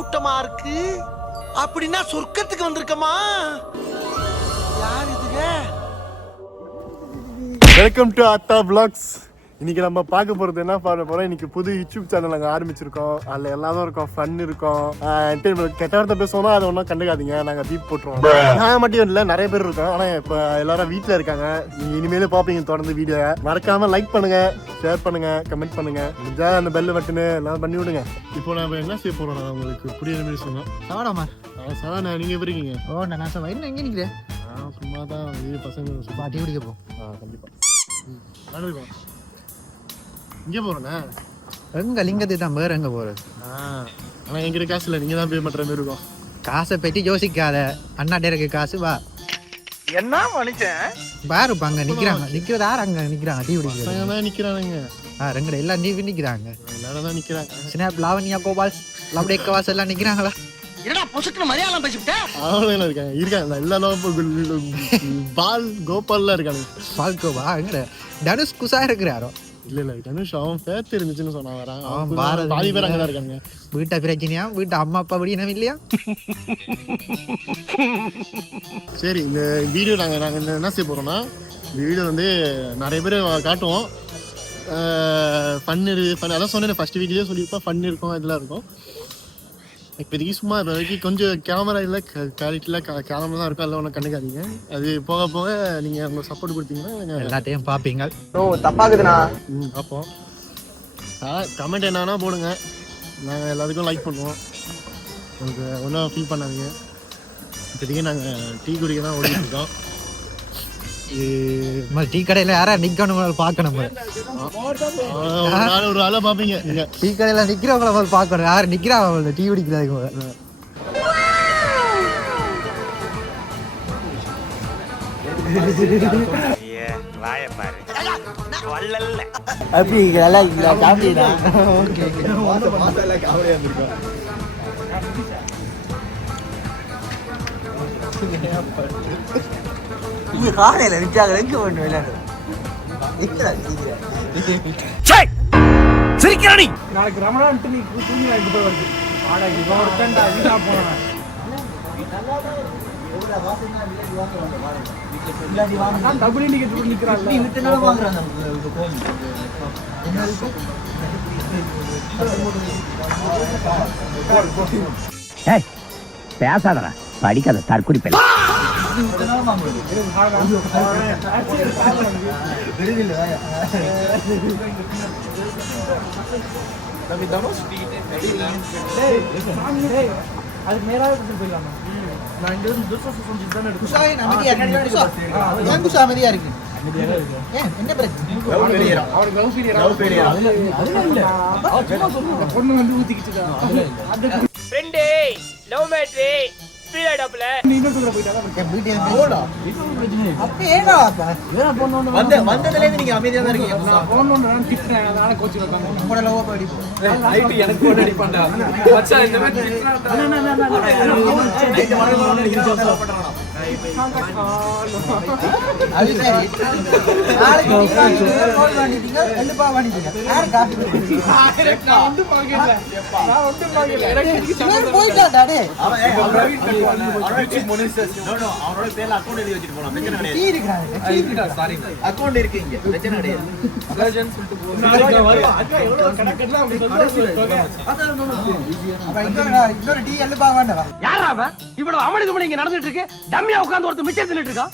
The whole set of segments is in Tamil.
கூட்டமா இருக்கு. அப்படின்னா சொர்க்கத்துக்கு வந்திருக்கமா? யார் இதுங்க? வெல்கம் டு அத்தா vlogs. இன்னைக்கு நம்ம பார்க்க போறது என்ன பார்க்க போறோம். இன்னைக்கு புது யூடியூப் சேனல் நாங்கள் ஆரம்பிச்சிருக்கோம். அதில் எல்லாரும் இருக்கும், ஃபன் இருக்கும். கெட்ட வார்த்தை பேசுவோம்னா அதை ஒன்றும் கண்டுக்காதீங்க, நாங்கள் பீப் போட்டுருவோம். நான் மட்டும் இல்லை, நிறைய பேர் இருக்கோம். ஆனால் இப்போ எல்லாரும் வீட்டில் இருக்காங்க. நீங்கள் இனிமேல் பார்ப்பீங்க தொடர்ந்து வீடியோ. மறக்காம லைக் பண்ணுங்க, ஷேர் பண்ணுங்க, கமெண்ட் பண்ணுங்க. முடிஞ்சா அந்த பெல் பட்டனு எல்லாம் பண்ணி விடுங்க. இப்போ நம்ம என்ன செய்ய போறோம் உங்களுக்கு புரியுற மாதிரி சொன்னோம். சாடாமா சாதா நீங்க எப்படி இருக்கீங்க? ஓ நான் சார் வயிறு எங்கே நிற்கிறேன்? சும்மா தான் பசங்க பாட்டி குடிக்க போ. கண்டிப்பாக இங்கே போகிறேண்ணே. எங்கே லிங்கத்துக்கு தான் வேறு எங்கே போகிறது? ஆனால் எங்கிட்ட காசு இல்லை, நீங்கள் தான் பே பண்ணுற மாதிரி இருக்கும். காசை பற்றி யோசிக்காத, அண்ணாட்ட இருக்கு காசு. வா என்ன மனுஷன் பாரு அங்கே நிற்கிறாங்க. நிற்கிறது யார் அங்கே நிற்கிறாங்க? டீ குடிக்கிறாங்க தான் நிற்கிறானுங்க. ரெங்கட எல்லாம் டீ நிற்கிறாங்க. எல்லாரும் தான் நிற்கிறாங்க. ஸ்னாப் லாவண்யா கோபால் லவ்டேக்கவாஸ் எல்லாம் நிற்கிறாங்களா? என்னடா பொசுக்குன்னு மலையாளம் பேசிவிட்டேன். அவங்களும் இருக்காங்க எல்லா பால் கோபால்லாம் இருக்காங்க. பால் கோபா எங்கட தனுஷ் குசா இருக்கிறாரோ? இல்லை தனுஷ் அவன் பேத்து இருந்துச்சுன்னு சொன்னா வரான். அவன் பாதி பேர் அங்கே தான் இருக்காங்க. வீட்டை பிரச்சனையா? வீட்டு அம்மா அப்பா படிக்கணும் இல்லையா? சரி, இந்த வீடியோ நாங்கள் என்ன செய்ய போகிறோம்னா, இந்த வீடியோ வந்து நிறைய பேர் காட்டுவோம். ஃபன் அதான் சொன்னேன் ஃபர்ஸ்ட் வீடியோ சொல்லியிருப்பா. ஃபன் இருக்கும், இதெல்லாம் இருக்கும். இப்போதைக்கு சும்மா இப்போ வரைக்கும் கொஞ்சம் கேமரா இல்லை, குவாலிட்டியில் கேமரா தான் இருக்கும். அதெல்லாம் ஒன்றும் கண்டுக்காதீங்க. அது போக போக நீங்கள் உங்கள் சப்போர்ட் கொடுத்தீங்கன்னா எல்லாத்தையும் பார்ப்பீங்க. ஓ தப்பாக்குதுண்ணா. பார்ப்போம். கமெண்ட் என்னன்னா போடுங்க, நாங்கள் எல்லாத்துக்கும் லைக் பண்ணுவோம். உங்களுக்கு ஒன்றும் ஃபீல் பண்ணாதீங்க. இப்போதைக்கு நாங்கள் டீ குடிக்க தான் ஓடிட்டு இருக்கோம். டீ கடையில் யாரா நிற்கணும் பார்க்கணும். ஒரு ஆளை பார்ப்பீங்க நீங்கள். டீ கடையில் நிற்கிறவங்கள பார்க்கணும். யார் நிற்கிறாங்க டீ குடிக்கிறாங்க. காலையில நிச்சாங்க எங்க பண்ணு விளையாடு சிரிக்கிறானி. நாளைக்கு ரமணான்ட்டு நீ தூங்கி வாங்கிட்டு போய் வருது. ஆடாக்கி ஒருத்தண்டா வீட்டா போனேன். டபுள் டிக்கெட் போட்டு நிக்கிறாங்க. விட்டுனாலும் வாங்குறாங்க. பேசாதடா, படிக்காத தற்கொலை பெண். அதுக்கு நேராக போயிடலாமா? நான் இங்க வந்து அமைதியா இருக்கு. என்ன பிரச்சனை? பொண்ணு வந்து ஊத்திக்கிட்டு நீங்க அமைதியா தான் இருக்கீங்க. அக்கௌண்ட் இருக்கு இங்க, பிரச்சனை கிடையாது. இவ்வளவு அமளிதுமணி இங்க நடந்துட்டு இருக்கு. டம்மியா உட்கார்ந்து ஒருத்தர் மிச்சம் தின்னுட்டு இருக்கா.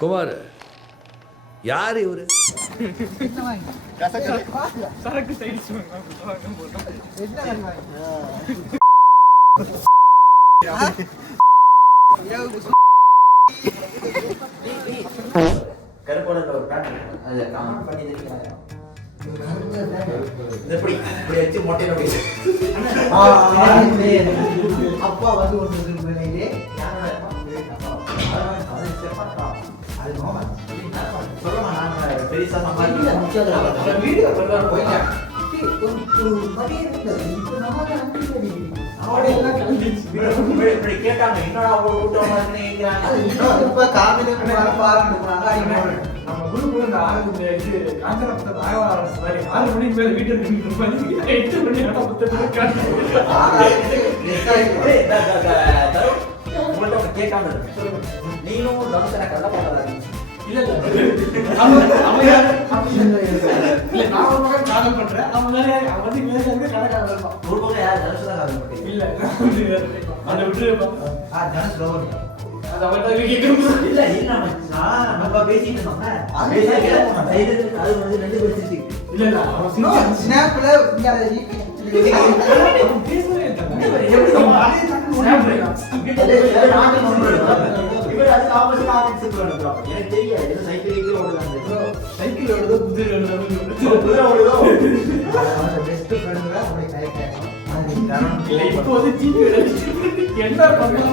குமார் யார் இவரு? சரக்கு சைடு அப்பா வந்து சொல்லுமா நான் பெருசா சம்பாதிக்க வீடியோ பண்றாரு போய்க்க கேட்டாங்க என்னடா அவ்வளவு கூட்டம் நம்ம குரூப்ல இந்த 6 மணி காஞ்சனப்பட்ட தாயவாளர் மாதிரி 6 மணிக்கு மேல வீட்டுல நின்று 8 மணி ஆனா புத்தகத்தை கேட்காம நீனும் தனுஷனை கதை போடாது இல்ல அவன் யாரு இல்ல நான் ஒரு பக்கம் காதல் பண்றேன் அவன் மேல அவன் வந்து மேல இருந்து கதை காதல் தான் ஒரு பக்கம் யார் தனுஷனை காதல் பண்றீங்க இல்ல அந்த விட்டுருப்பா தனுஷ் லவர் அது அவன் கேட்கணும் இல்ல இல்ல மச்சான் நம்ம பேசிட்டு இருந்தோம் அது வந்து 2 பேசிட்டு இல்ல இல்ல அவன் ஸ்னாப்ல பேசவே எனக்கு தெரியாது சைக்கிள் ஓடுறாங்க சைக்கிள் ஓடுதோ குதிரை ஓடுதோ பெஸ்ட் ஃப்ரெண்ட் இப்போ வந்து டிவி என்ன பண்ணலாம்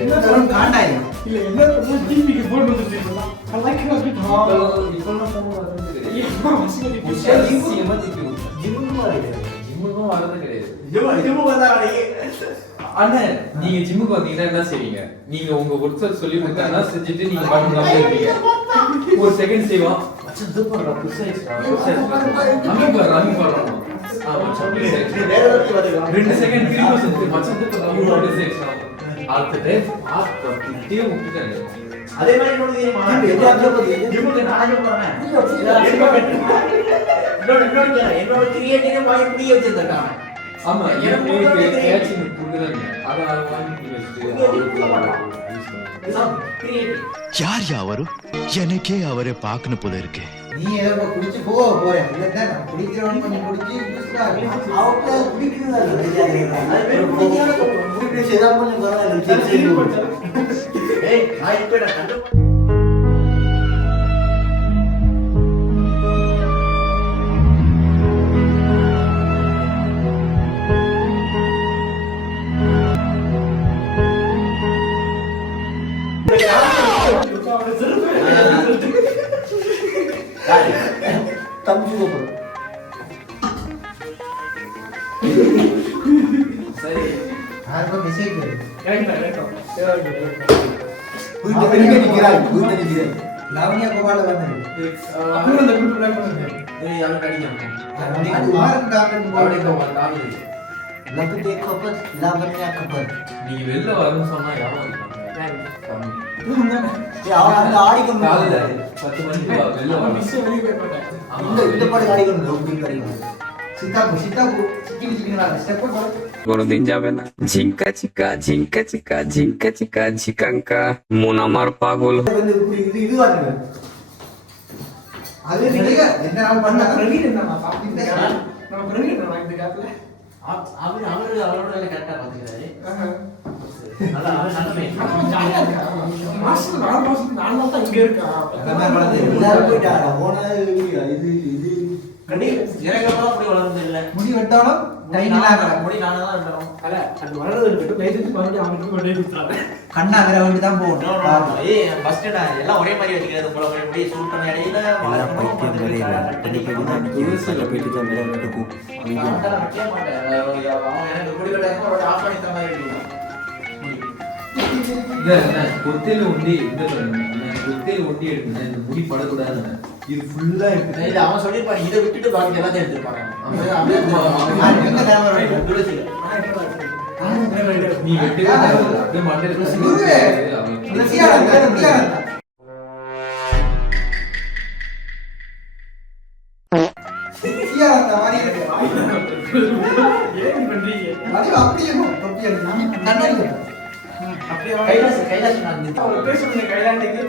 என்ன பண்ண காண்டாயிரும் இல்ல என்ன பண்ணா டிவிக்கு போன் வந்துட்டு இருக்கலாம் கலாய்க்கு இப்போ நான் போன் ஜிம்முக்கும் வரது கிடையாது. அண்ணன் நீங்க ஜிம்முக்கு வந்தீங்கன்னா என்ன செய்வீங்க? நீங்க உங்க ஒருத்தர் சொல்லி கொடுத்தாங்கன்னா செஞ்சுட்டு நீங்க பாட்டுலாம் போயிருவீங்க. ஒரு செகண்ட் செய்வோம் மச்சான் இது பண்றா புதுசா ரன்னிங் பண்றோம். ரெண்டு செகண்ட் திருப்பி செஞ்சு மச்சான் இது பண்றா புதுசா அடுத்து அப்படியே முக்கிட்டாங்க. அதே மாதிரி இன்னொரு என்னோட கிரியேட்டிவ் மாதிரி புரிய வச்சிருக்காங்க. ஆமா எனக்கு கேட்சிங் குடுக்குறாங்க. அத வாங்கி யார் யாவரும் எனக்கே அவரை பார்க்கணும் போல இருக்கு. நீ ஏதோ குடிச்சு போறேன் இல்ல நான் குடிக்கிறவன் கொஞ்சம் குடிச்சு அவங்க குடிக்கிறதா ஏய் நான் இப்ப நான் கண்டு மெசேஜ் லவனியா கோபால வந்தது அப்புறம் அந்த குரூப் லைக் பண்ணுங்க நீங்க வெளில வரணும்னு சொன்னா யாரும் ஆடிக்கணும் 10 மணிக்கு வெளில வரணும். மிஸ் வெளிய போய் போட்டேன் இந்த பாட்டு ஆடிக்கணும் சீதாப்பு சிக்கிங்களா ஸ்டெப் போடு কোনোদিন যাবে না ঝিঙ্কা চিকা ঝিঙ্কা চিকা ঝিঙ্কা চিকা ঝিকাঙ্কা মন আমার পাগল இது வாங்க அது நீங்க என்ன நாள் பண்ணா பிரவீன் என்ன நான் பாத்தீங்க நம்ம பிரவீன் என்ன இந்த கேப்ல அவரோட கரெக்டா பாத்துக்கிறாரு நல்லா நல்லமே மாசம் 4 மாசம் 4 நாள் தான் இங்க இருக்கா எல்லாரும் போயிட்டாடா போனா இது கண்டி இறங்கலாம் அப்படி வளர்ந்து இல்ல முடி வெட்டாலும் முடி நானா தான் வெட்டணும் அல்ல அது வளர்றது இருக்கட்டும் பேசிட்டு மறுபடியும் அவனுக்கு கொண்டே விட்டுறாங்க கண்ணா வேற வேண்டி தான் போகணும் ஏய் ஃபர்ஸ்ட் நான் எல்லாம் ஒரே மாதிரி வச்சிக்கிறது போல முடி சூட் பண்ண இடையில கொத்தையில ஒண்டி கொத்தையில ஒண்டி எடுக்கணும். இந்த முடி படக்கூடாது. இது ஃபுல்லா இருக்கு. இல்ல அவன் சொல்லிருப்பான் இதை விட்டுட்டு பாக்கி எல்லாத்தையும் எடுத்துப்பாங்க நீ வெட்டவே தேவையில்ல. அப்படியே மண்டையில ஏன் பண்றீங்க அப்படியே கைலாஷ் நான் அவளை பேசுறீங்க கைலாண்டிக்கு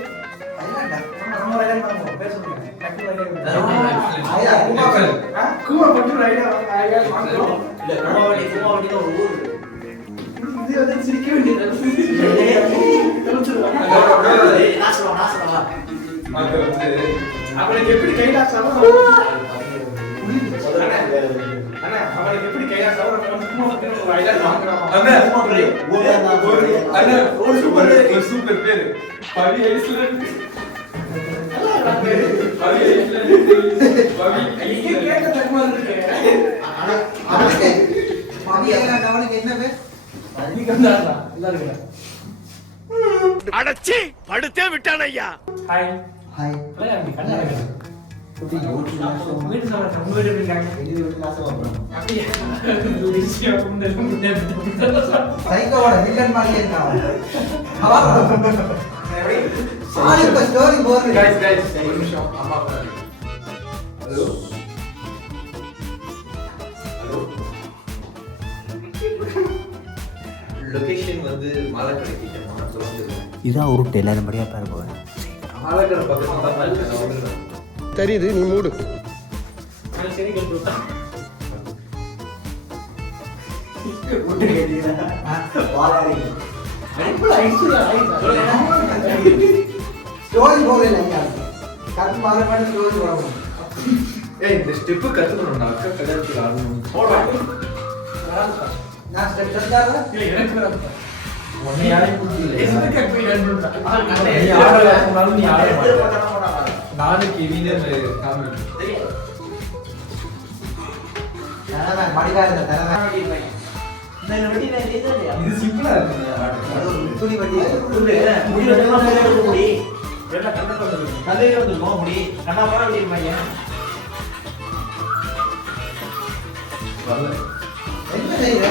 நம்ம ரைடர் பண்ணுவோம் பேசுறீங்க கூமா பட்டு ரைடர் வாங்குறோம் இல்ல குமாவட்டி ஒரு ஊர் இது வந்து சிரிக்க வேண்டியது நாசமா அவளுக்கு எப்படி கைலாஷ் ஆகும் அண்ணா அவளுக்கு எப்படி கைலாஷ் ஆகும் கூமா பட்டு ஒரு ரைடர் வாங்குறோம் சூப்பர் பேரு 5 வயசுல எங்க கேட்க தக்கமா இருக்கு. அவனுக்கு என்ன பேர் நீங்க வந்தாரா? நல்லா இருக்குடா. அடச்சி படுத்தே விட்டான் ஐயா. ஹாய். ஹாய் அழகா இருக்கு, கண்ணா இருக்கு. குட்டி ஓட்டி நாசம் வீட்டு சாப்பிட நம்ம வீடு எப்படி இருக்காங்க? இது ஓட்டி நாசம் அப்புறம் அப்படியே. விஷயம் முன்னே சைக்கோட வில்லன் மாதிரி இருக்கான் சாரி இப்ப ஸ்டோரி போடுறது Guys, ஒரு நிமிஷம் அம்மா பாரு. ஹலோ ஹலோ லொகேஷன் வந்து மாலக்கடை கிட்ட நான் சொல்லுங்க. இதான் உருட்டு எல்லாரும் படியா பாரு போவேன் மாலக்கடை பக்கத்துல தான் இருக்கேன். நான் வந்துடுறேன். தெரியுது நீ மூடு சரி கேட்டு விட்டு கேட்டீங்கன்னா வாழாடி ஸ்டோரி போடல கட் மாற மாதிரி ஸ்டோரி போடணும் ஏய் இந்த ஸ்டெப் கத்துக்கணும்டா. அக்கா கல்யாணத்துக்கு ஆடணும். நான் ஸ்டெப் செஞ்சாரா இல்ல எனக்கு வராது. உன்னை யாரையும் கூப்பிடல. எதுக்கு போய் ரன் பண்ற? நீ ஆடல சொன்னாலும் நீ ஆட மாட்ட. நானு கெவின் காமெடி. தரவேன் மடிவா இருந்த தரவேன் இது சிம்பிளா இருக்கு ஆடு. துணி வட்டி வரல. என்ன செய்யற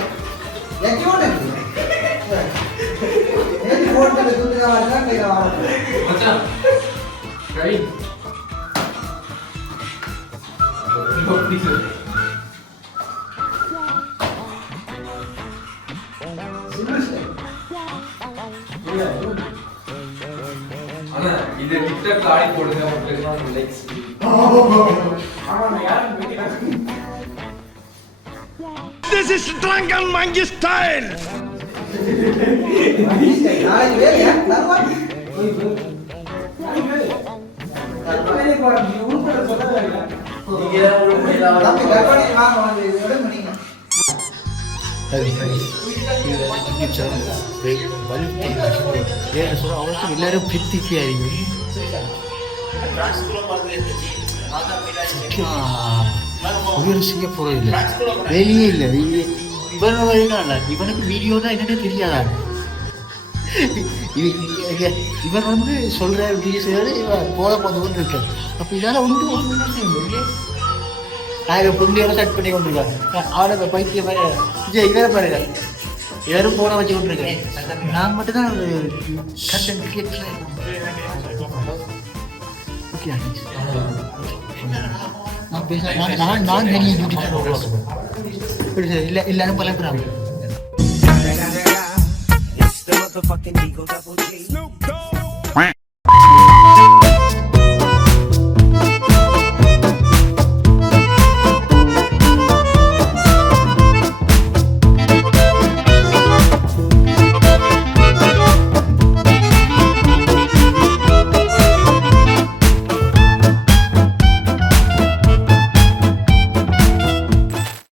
எக்கோட ஏன் போட்டல துணி가 வரல கைல வரல மச்சான் கவின் ரொம்ப பிடிச்சது. ஆனா இது டிக்டாக்ல ஆடி போடுங்க உங்களுக்கு லைக்ஸ். ஆமா நான் யாரும் meeting This is Drunken Monkey style. நாளைக்கு வேலையா தரவா தம்பி கற்பனை வாங்க வந்து விட முடியுங்க எல்லாரும் பிரித்திக்கு செய்ய போறது இல்லை வெளியே இல்லை இவன் இவனுக்கு வீடியோ தான் என்னன்னு தெரியாதா இவன் வந்து சொல்ற வீடியோ செய்யறது இவன் போல போதும் இருக்கு அப்ப இதால ஒன்று நான் புள்ளியோட செட் பண்ணி கொண்டிருக்கேன் அவனை பைத்திய மாதிரி இவரை பாருங்க எல்லாரும் போன வச்சு கொண்டிருக்கேன் நான் மட்டும் தான் கண்டென்ட் கிரியேட்டர் ஓகே நான் பேச நான் தனியாக டியூட்டி இல்லை எல்லாரும் பழக்கிறாங்க